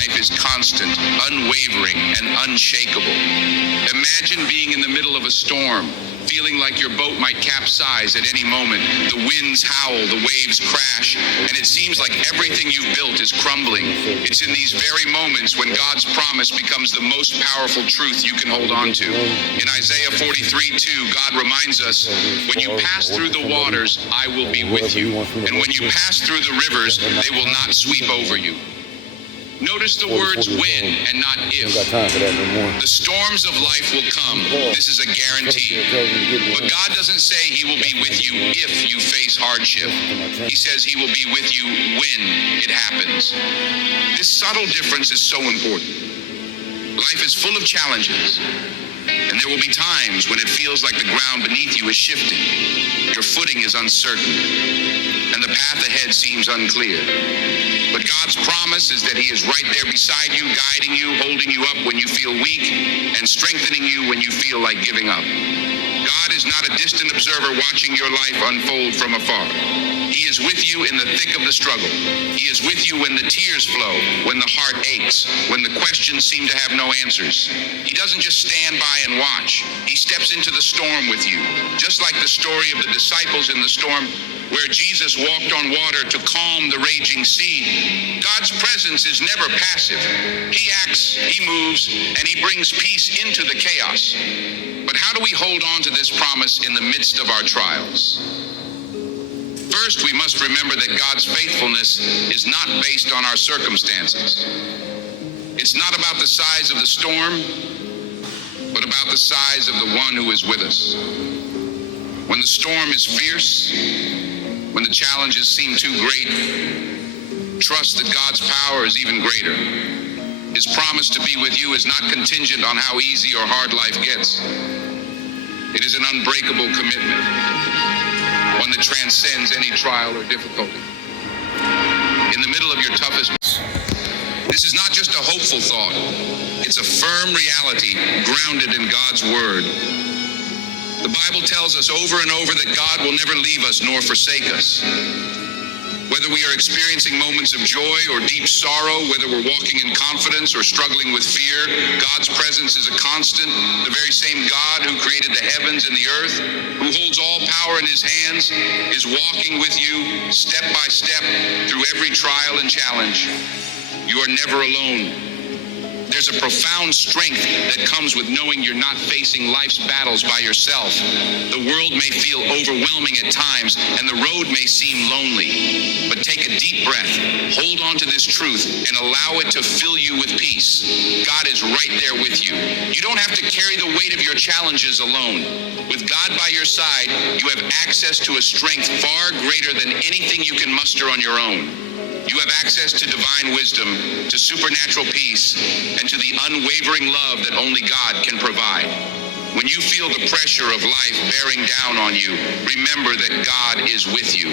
life is constant, unwavering, and unshakable. Imagine being in the middle of a storm, feeling like your boat might capsize at any moment. The winds howl, the waves crash, and it seems like everything you've built is crumbling. It's in these very moments when God's promise becomes the most powerful truth you can hold on to. In Isaiah 43:2, God reminds us, when you pass through the waters, I will be with you. And when you pass through the rivers, they will not sweep over you. Notice the words when and not if. The storms of life will come. This is a guarantee. But God doesn't say he will be with you if you face hardship. He says he will be with you when it happens. This subtle difference is so important. Life is full of challenges, and there will be times when it feels like the ground beneath you is shifting. Your footing is uncertain, and the path ahead seems unclear. But God's promise is that he is right there beside you, guiding you, holding you up when you feel weak, and strengthening you when you feel like giving up. God is not a distant observer watching your life unfold from afar. He is with you in the thick of the struggle. He is with you when the tears flow, when the heart aches, when the questions seem to have no answers. He doesn't just stand by and watch. He steps into the storm with you, just like the story of the disciples in the storm where Jesus walked on water to calm the raging sea. God's presence is never passive. He acts, he moves, and he brings peace into the chaos. But how do we hold on to this promise in the midst of our trials? First, we must remember that God's faithfulness is not based on our circumstances. It's not about the size of the storm, but about the size of the one who is with us. When the storm is fierce, when the challenges seem too great, trust that God's power is even greater. His promise to be with you is not contingent on how easy or hard life gets. It is an unbreakable commitment, one that transcends any trial or difficulty. In the middle of your toughest, this is not just a hopeful thought. It's a firm reality grounded in God's word. The Bible tells us over and over that God will never leave us nor forsake us. Whether we are experiencing moments of joy or deep sorrow, whether we're walking in confidence or struggling with fear, God's presence is a constant. The very same God who created the heavens and the earth, who holds all power in his hands, is walking with you step by step through every trial and challenge. You are never alone. There's a profound strength that comes with knowing you're not facing life's battles by yourself. The world may feel overwhelming at times, and the road may seem lonely. But take a deep breath, hold on to this truth, and allow it to fill you with peace. God is right there with you. You don't have to carry the weight of your challenges alone. With God by your side, you have access to a strength far greater than anything you can muster on your own. You have access to divine wisdom, to supernatural peace, and to the unwavering love that only God can provide. When you feel the pressure of life bearing down on you, remember that God is with you.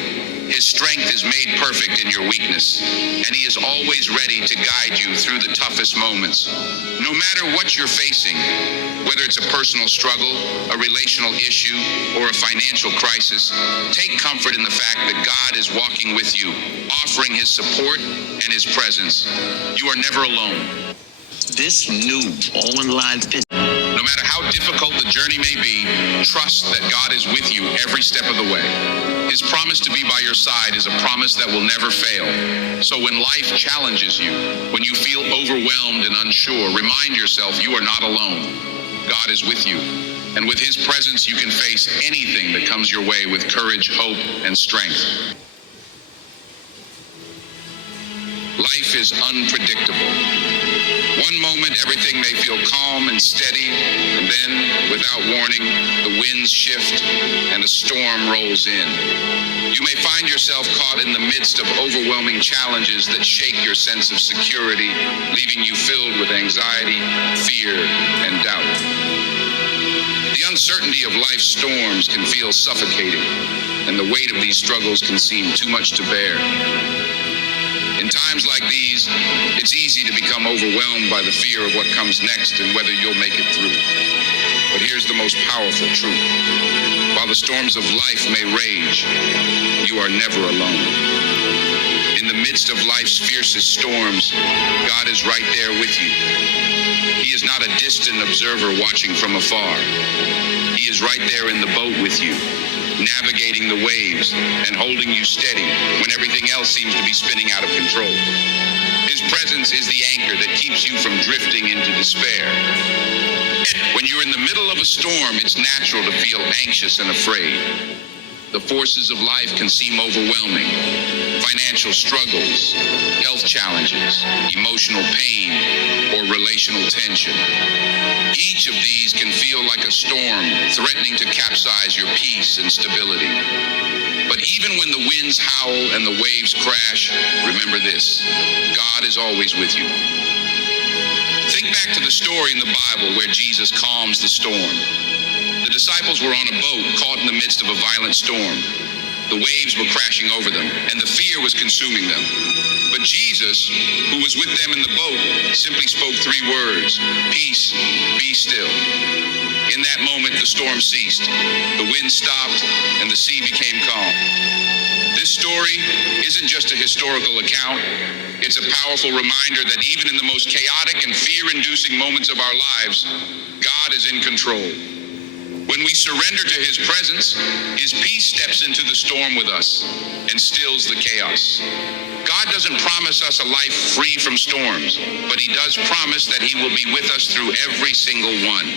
His strength is made perfect in your weakness, and he is always ready to guide you through the toughest moments. No matter what you're facing, whether it's a personal struggle, a relational issue, or a financial crisis, take comfort in the fact that God is walking with you, offering his support and his presence. You are never alone. This new online business. No matter how difficult the journey may be, trust that God is with you every step of the way. His promise to be by your side is a promise that will never fail. So when life challenges you, when you feel overwhelmed and unsure, remind yourself you are not alone. God is with you. And with his presence, you can face anything that comes your way with courage, hope, and strength. Life is unpredictable. One moment, everything may feel calm and steady, and then, without warning, the winds shift and a storm rolls in. You may find yourself caught in the midst of overwhelming challenges that shake your sense of security, leaving you filled with anxiety, fear, and doubt. The uncertainty of life's storms can feel suffocating, and the weight of these struggles can seem too much to bear. In times like these, it's easy to become overwhelmed by the fear of what comes next and whether you'll make it through. But here's the most powerful truth. While the storms of life may rage, you are never alone. In the the midst of life's fiercest storms, God is right there with you. He is not a distant observer watching from afar. He is right there in the boat with you, navigating the waves and holding you steady when everything else seems to be spinning out of control. His presence is the anchor that keeps you from drifting into despair. When you're in the middle of a storm, it's natural to feel anxious and afraid. The forces of life can seem overwhelming. Financial struggles, health challenges, emotional pain, or relational tension. Each of these can feel like a storm, threatening to capsize your peace and stability. But even when the winds howl and the waves crash, remember this: God is always with you. Think back to the story in the Bible where Jesus calms the storm. The disciples were on a boat caught in the midst of a violent storm. The waves were crashing over them, and the fear was consuming them. But Jesus, who was with them in the boat, simply spoke 3 words: "Peace, be still." In that moment, the storm ceased. The wind stopped, and the sea became calm. This story isn't just a historical account. It's a powerful reminder that even in the most chaotic and fear-inducing moments of our lives, God is in control. When we surrender to His presence, His peace steps into the storm with us and stills the chaos. God doesn't promise us a life free from storms, but He does promise that He will be with us through every single one.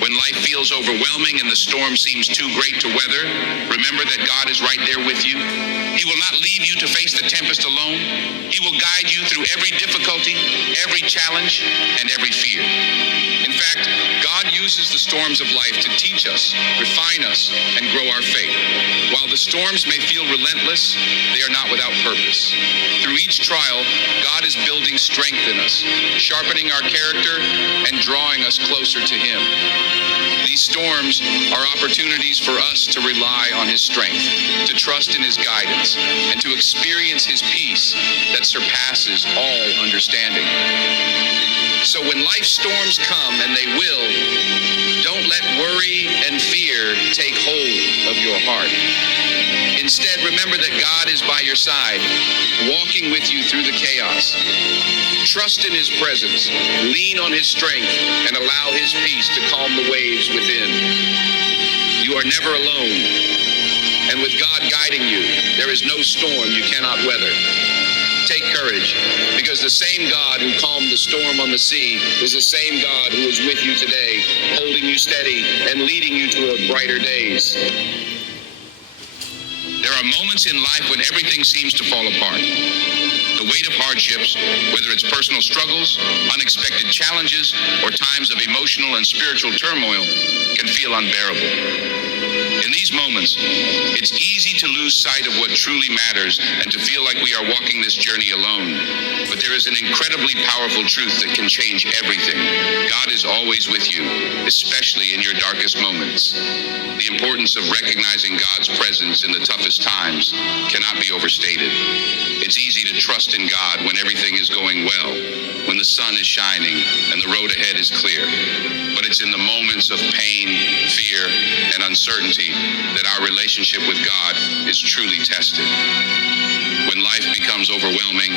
When life feels overwhelming and the storm seems too great to weather, remember that God is right there with you. He will not leave you to face the tempest alone. He will guide you through every difficulty, every challenge, and every fear. In fact, God uses the storms of life to teach us, refine us, and grow our faith. While the storms may feel relentless, they are not without purpose. Through each trial, God is building strength in us, sharpening our character, and drawing us closer to Him. These storms are opportunities for us to rely on His strength, to trust in His guidance, and to experience His peace that surpasses all understanding. So when life storms come, and they will, don't let worry and fear take hold of your heart. Instead, remember that God is by your side, walking with you through the chaos. Trust in His presence, lean on His strength, and allow His peace to calm the waves within. You are never alone, and with God guiding you, there is no storm you cannot weather. Take courage, because the same God who calmed the storm on the sea is the same God who is with you today, holding you steady and leading you toward brighter days. There are moments in life when everything seems to fall apart. The weight of hardships, whether it's personal struggles, unexpected challenges, or times of emotional and spiritual turmoil, can feel unbearable. In these moments, it's easy to lose sight of what truly matters and to feel like we are walking this journey alone. But there is an incredibly powerful truth that can change everything. God is always with you, especially in your darkest moments. The importance of recognizing God's presence in the toughest times cannot be overstated. It's easy to trust in God when everything is going well, when the sun is shining and the road ahead is clear. But it's in the moments of pain, fear, and uncertainty that our relationship with God is truly tested. When life becomes overwhelming,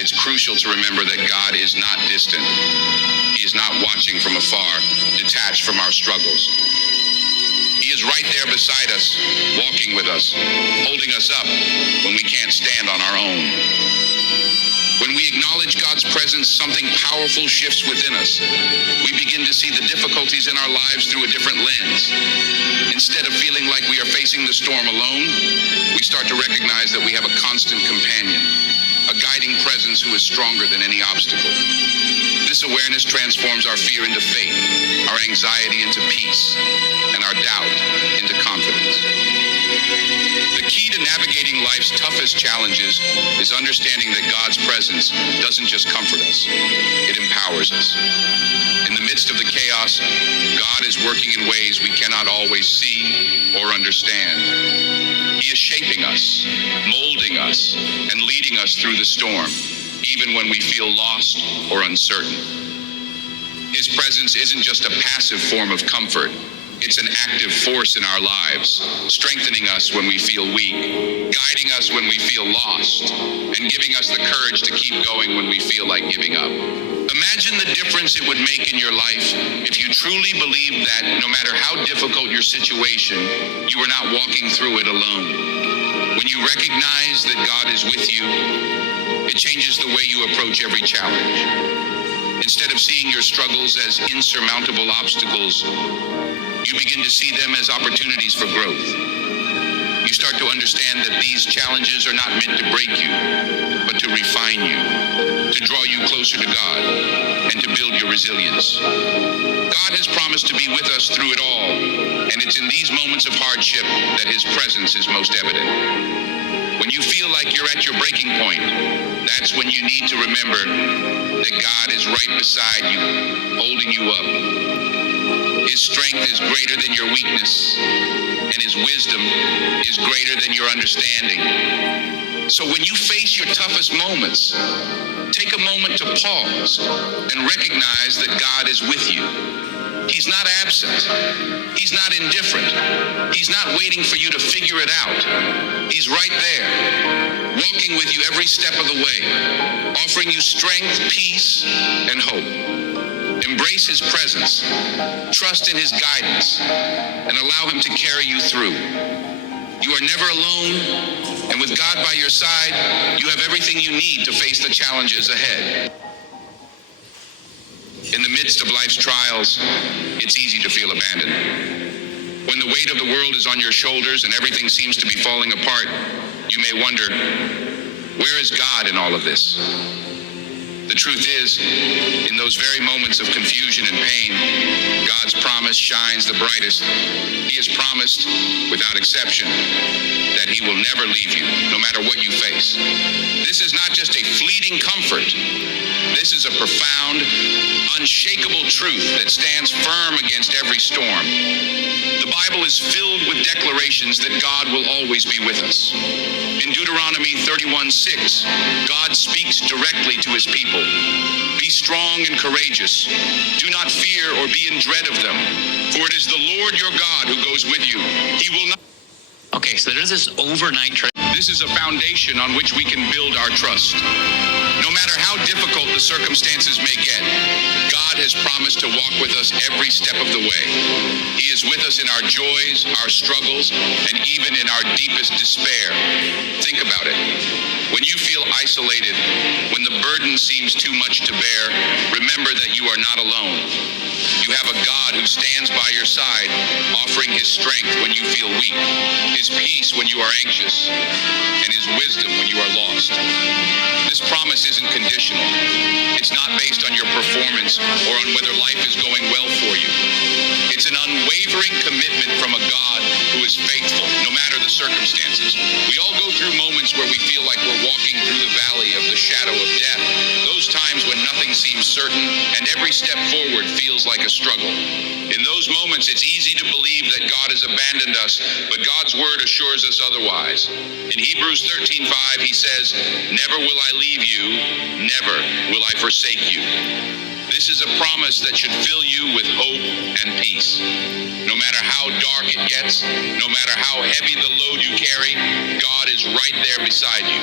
it's crucial to remember that God is not distant. He is not watching from afar, detached from our struggles. He is right there beside us, walking with us, holding us up when we can't stand on our own. When we acknowledge God's presence, something powerful shifts within us. We begin to see the difficulties in our lives through a different lens. Instead of feeling like we are facing the storm alone, we start to recognize that we have a constant companion, a guiding presence who is stronger than any obstacle. This awareness transforms our fear into faith, our anxiety into peace, and our doubt into confidence. The key to navigating life's toughest challenges is understanding that God's presence doesn't just comfort us, it empowers us. In the midst of the chaos, God is working in ways we cannot always see or understand. He is shaping us, molding us, and leading us through the storm, even when we feel lost or uncertain. His presence isn't just a passive form of comfort. It's an active force in our lives, strengthening us when we feel weak, guiding us when we feel lost, and giving us the courage to keep going when we feel like giving up. Imagine the difference it would make in your life if you truly believed that no matter how difficult your situation, you are not walking through it alone. When you recognize that God is with you, it changes the way you approach every challenge. Instead of seeing your struggles as insurmountable obstacles, you begin to see them as opportunities for growth. You start to understand that these challenges are not meant to break you, but to refine you, to draw you closer to God, and to build your resilience. God has promised to be with us through it all, and it's in these moments of hardship that His presence is most evident. When you feel like you're at your breaking point, that's when you need to remember that God is right beside you, holding you up. His strength is greater than your weakness, and His wisdom is greater than your understanding. So when you face your toughest moments, take a moment to pause and recognize that God is with you. He's not absent. He's not indifferent. He's not waiting for you to figure it out. He's right there, walking with you every step of the way, offering you strength, peace, and hope. Embrace His presence, trust in His guidance, and allow Him to carry you through. You are never alone, and with God by your side, you have everything you need to face the challenges ahead. In the midst of life's trials, it's easy to feel abandoned. When the weight of the world is on your shoulders and everything seems to be falling apart, you may wonder, where is God in all of this? The truth is, in those very moments of confusion and pain, God's promise shines the brightest. He has promised, without exception, that He will never leave you, no matter what you face. This is not just a fleeting comfort. This is a profound, unshakable truth that stands firm against every storm. The Bible is filled with declarations that God will always be with us. In Deuteronomy 31:6, God speaks directly to His people. Be strong and courageous. Do not fear or be in dread of them, for it is the Lord your God who goes with you. He will not... Okay, so there's this overnight trip. This is a foundation on which we can build our trust. No matter how difficult the circumstances may get, God has promised to walk with us every step of the way. He is with us in our joys, our struggles, and even in our deepest despair. Think about it. When you feel isolated, when the burden seems too much to bear, remember that you are not alone. You have a God who stands by your side, offering His strength when you feel weak, His peace when you are anxious, and His wisdom when you are lost. This promise isn't conditional. It's not based on your performance or on whether life is going well for you. It's an unwavering commitment from a God who is faithful, no matter the circumstances. We all go through moments where we feel like we're walking through the valley of the shadow of death. Those times when nothing seems certain and every step forward feels like a struggle. In those moments, it's easy to believe that God has abandoned us, but God's word assures us otherwise. In Hebrews 13:5, He says, "Never will I leave you, never will I forsake you." This is a promise that should fill you with hope and peace. No matter how dark it gets, no matter how heavy the load you carry, God is right there beside you.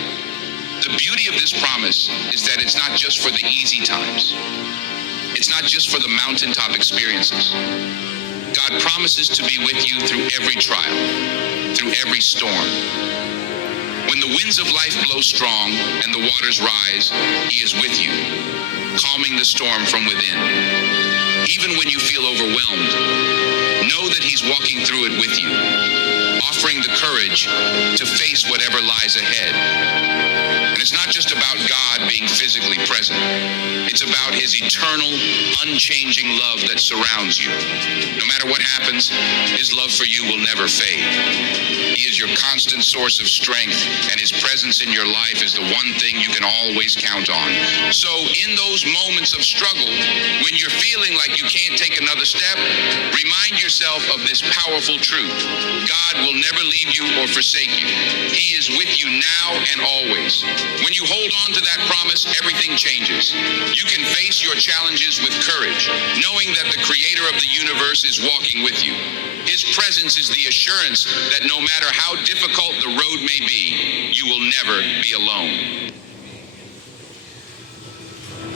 The beauty of this promise is that it's not just for the easy times. It's not just for the mountaintop experiences. God promises to be with you through every trial, through every storm. When the winds of life blow strong and the waters rise, He is with you, calming the storm from within. Even when you feel overwhelmed, know that He's walking through it with you, offering the courage to face whatever lies ahead. And it's not just about God being physically present. It's about His eternal, unchanging love that surrounds you. No matter what happens, His love for you will never fade. He is your constant source of strength, and His presence in your life is the one thing you can always count on. So in those moments of struggle, when you're feeling like you can't take another step, remind yourself of this powerful truth. God will never leave you or forsake you. He is with you now and always. When you hold on to that promise, everything changes. You You can face your challenges with courage, knowing that the creator of the universe is walking with you. His presence is the assurance that no matter how difficult the road may be, you will never be alone.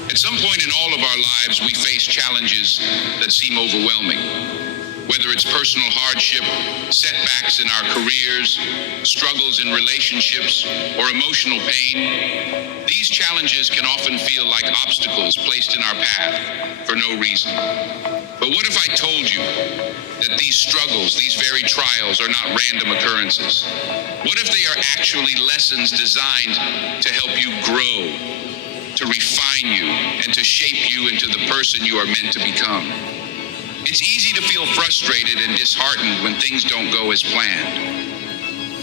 At some point in all of our lives, we face challenges that seem overwhelming. Whether it's personal hardship, setbacks in our careers, struggles in relationships, or emotional pain, these challenges can often feel like obstacles placed in our path for no reason. But what if I told you that these struggles, these very trials, are not random occurrences? What if they are actually lessons designed to help you grow, to refine you, and to shape you into the person you are meant to become? It's easy to feel frustrated and disheartened when things don't go as planned.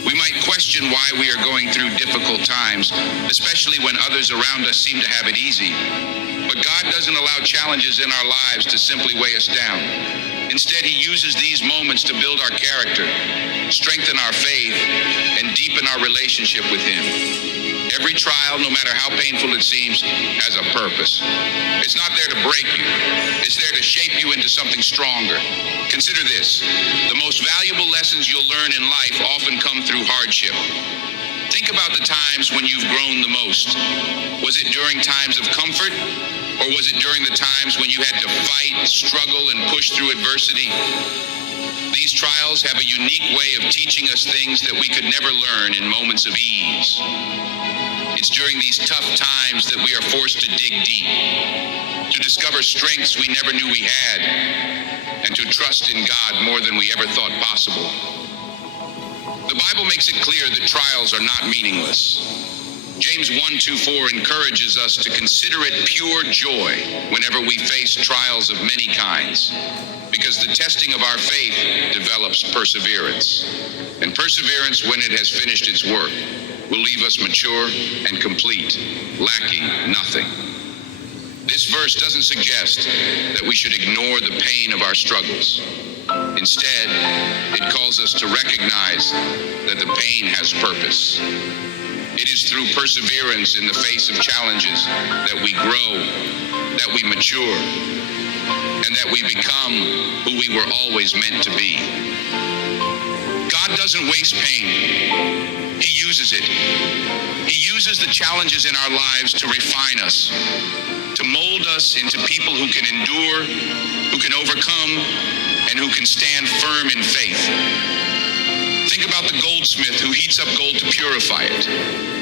We might question why we are going through difficult times, especially when others around us seem to have it easy. But God doesn't allow challenges in our lives to simply weigh us down. Instead, He uses these moments to build our character, strengthen our faith, and deepen our relationship with Him. Every trial, no matter how painful it seems, has a purpose. It's not there to break you. It's there to shape you into something stronger. Consider this. The most valuable lessons you'll learn in life often come through hardship. Think about the times when you've grown the most. Was it during times of comfort? Or was it during the times when you had to fight, struggle, and push through adversity? These trials have a unique way of teaching us things that we could never learn in moments of ease. It's during these tough times that we are forced to dig deep, to discover strengths we never knew we had, and to trust in God more than we ever thought possible. The Bible makes it clear that trials are not meaningless. James 1:2-4 encourages us to consider it pure joy whenever we face trials of many kinds, because the testing of our faith develops perseverance. And perseverance, when it has finished its work, will leave us mature and complete, lacking nothing. This verse doesn't suggest that we should ignore the pain of our struggles. Instead, it calls us to recognize that the pain has purpose. It is through perseverance in the face of challenges that we grow, that we mature, and that we become who we were always meant to be. God doesn't waste pain. He uses it. He uses the challenges in our lives to refine us, to mold us into people who can endure, who can overcome, and who can stand firm in faith. Think about the goldsmith who heats up gold to purify it.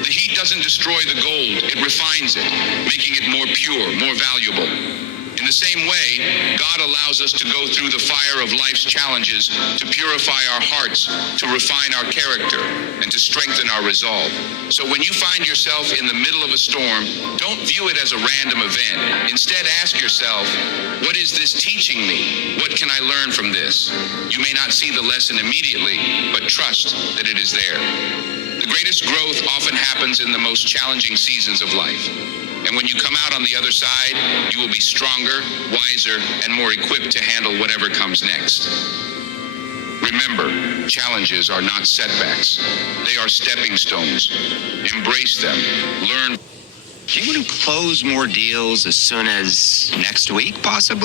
The heat doesn't destroy the gold, it refines it, making it more pure, more valuable. In the same way, God allows us to go through the fire of life's challenges to purify our hearts, to refine our character, and to strengthen our resolve. So when you find yourself in the middle of a storm, don't view it as a random event. Instead, ask yourself, what is this teaching me? What can I learn from this? You may not see the lesson immediately, but trust that it is there. The greatest growth often happens in the most challenging seasons of life. And when you come out on the other side, you will be stronger, wiser, and more equipped to handle whatever comes next. Remember, challenges are not setbacks. They are stepping stones. Embrace them. Learn. Do you want to close more deals as soon as next week, possibly?